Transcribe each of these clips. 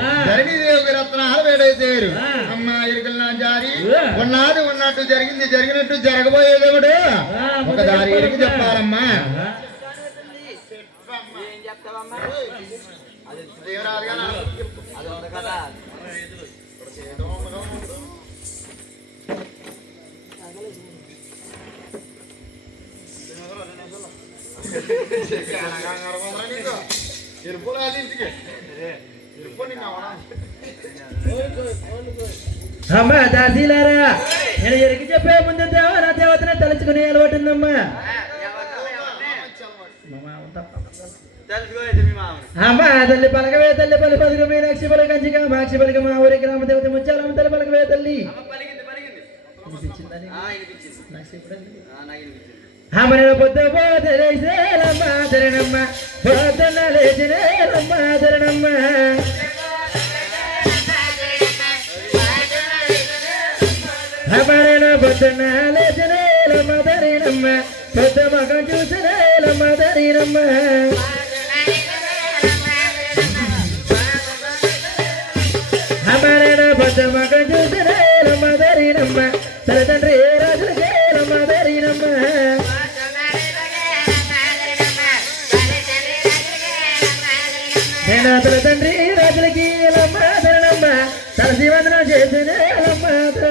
ఆ. ధరణిదేవి రత్నాలు వేడేసారు ఆ. అమ్మ ఇరుకలు నా జారి. ఉన్నది ఉన్నట్టు జరిగింది జరిగినట్టు జరగబోయేదేవుడు? ఆ, ఒక దారి ఇరుకు. చెప్పాలమ్మా. ఎరుపులు అది ఇంటికి? అమ్మ దాసీలారా నేను ఎరికి చెప్పే ముందు దేవ నా దేవతనే తలుచుకునే అలవాటు ఉందమ్మా అమ్మ తల్లి పలకవే తల్లి పలి పలుకు మీనాక్షి పలక కంచిక మాక్షి పలక మా ఊరి గ్రామ దేవత ముచ్చాలమ్మ తల్లి పలకవే తల్లి. అమ్మ పలికింది పలికింది వినిపించిందా నీకు? ఆ వినిపించింది నాకు రమ్మ ఆ పొద్దు ధరణమ్మ పొద్దున్న ధరణమ్మ అమ్మ నేను పొద్దున్న లేచినేలమ్మ ధరణమ్మ పొద్దు మగం చూసినేలమ్మ ధరణమ్మ అమ్మ నేను పొద్దు మగం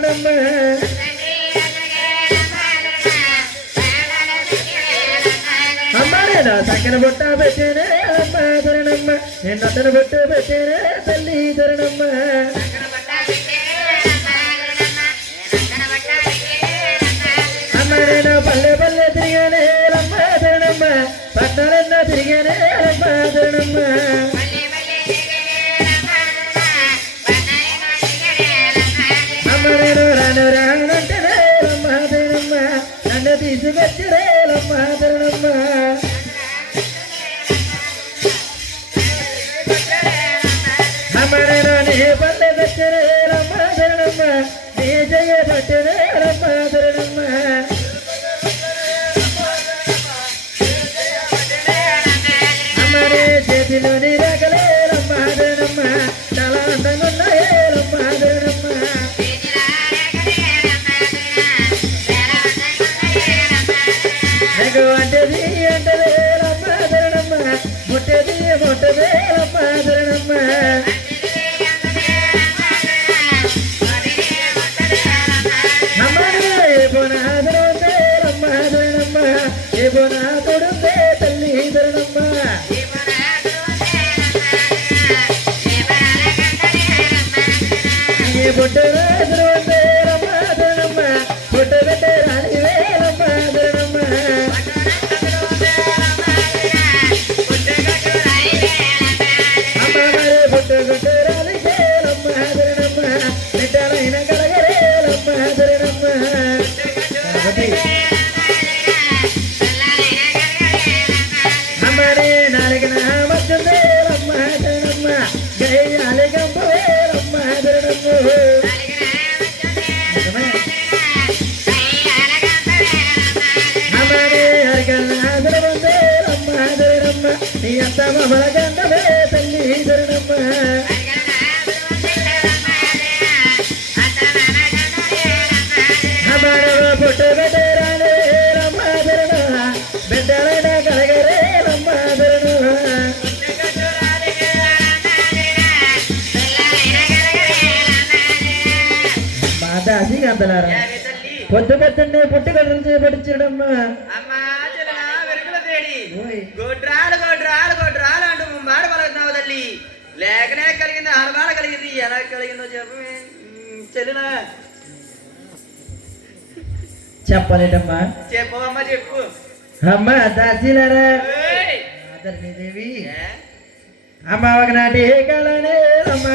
తరణమ్మ అమ్మ నేను తగ్గిన బొట్ట పెట్టేనే అమ్మ తరణమ్మ నేను అతను బొట్టు పెట్టేనే నన్ను తీసుకొచ్చిరే రమ్మ తరణమ్మ నీ పల్లె తెచ్చరే రమ్మ నీ జయ పట్టరే రమ్మ తరణమ్మ చేతిలోని రకల good. అత్త మమల గండమే తల్లి ధరణమ్మ తల్లి పొద్దు పొద్దున్నే పుట్టుకలు చేపట్టించడమ్మా. గొడ్రాలు గొడ్రాలు గొడ్రాలు అంటూ ముంబాడు పలుకుతున్నావు తల్లి. లేకనే కలిగింది హనుమాన కలిగింది. ఎలా కలిగిందో చెప్పు. చెల్లిన చెప్పలేటమ్మా చెప్పవమ్మా చెప్పు అమ్మ దాసీలారా. దేవి? అమ్మ ఒకనాటి కాలనే అమ్మ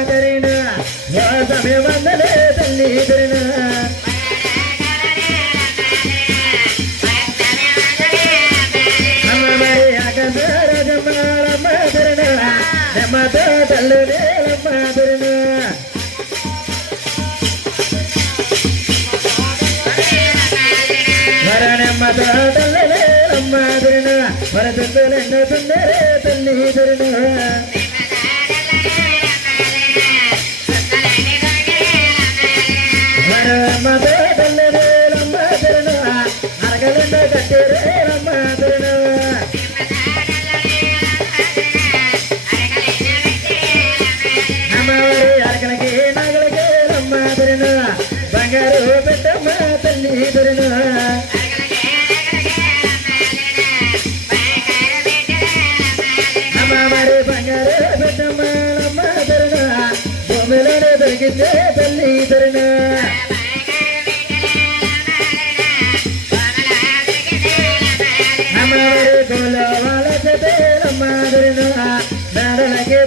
వందలే తల్లి ధరిన తల్లి తల్లునే తల్లి రాగితే తల్లి ధరను అమ్మవారి గోలవాల చెప్పేరమ్మ ధరను నాడలకే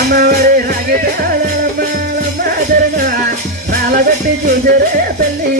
అమ్మవారి రాగితాళమ్మ ధరను రాలగట్టి చూసరే తల్లి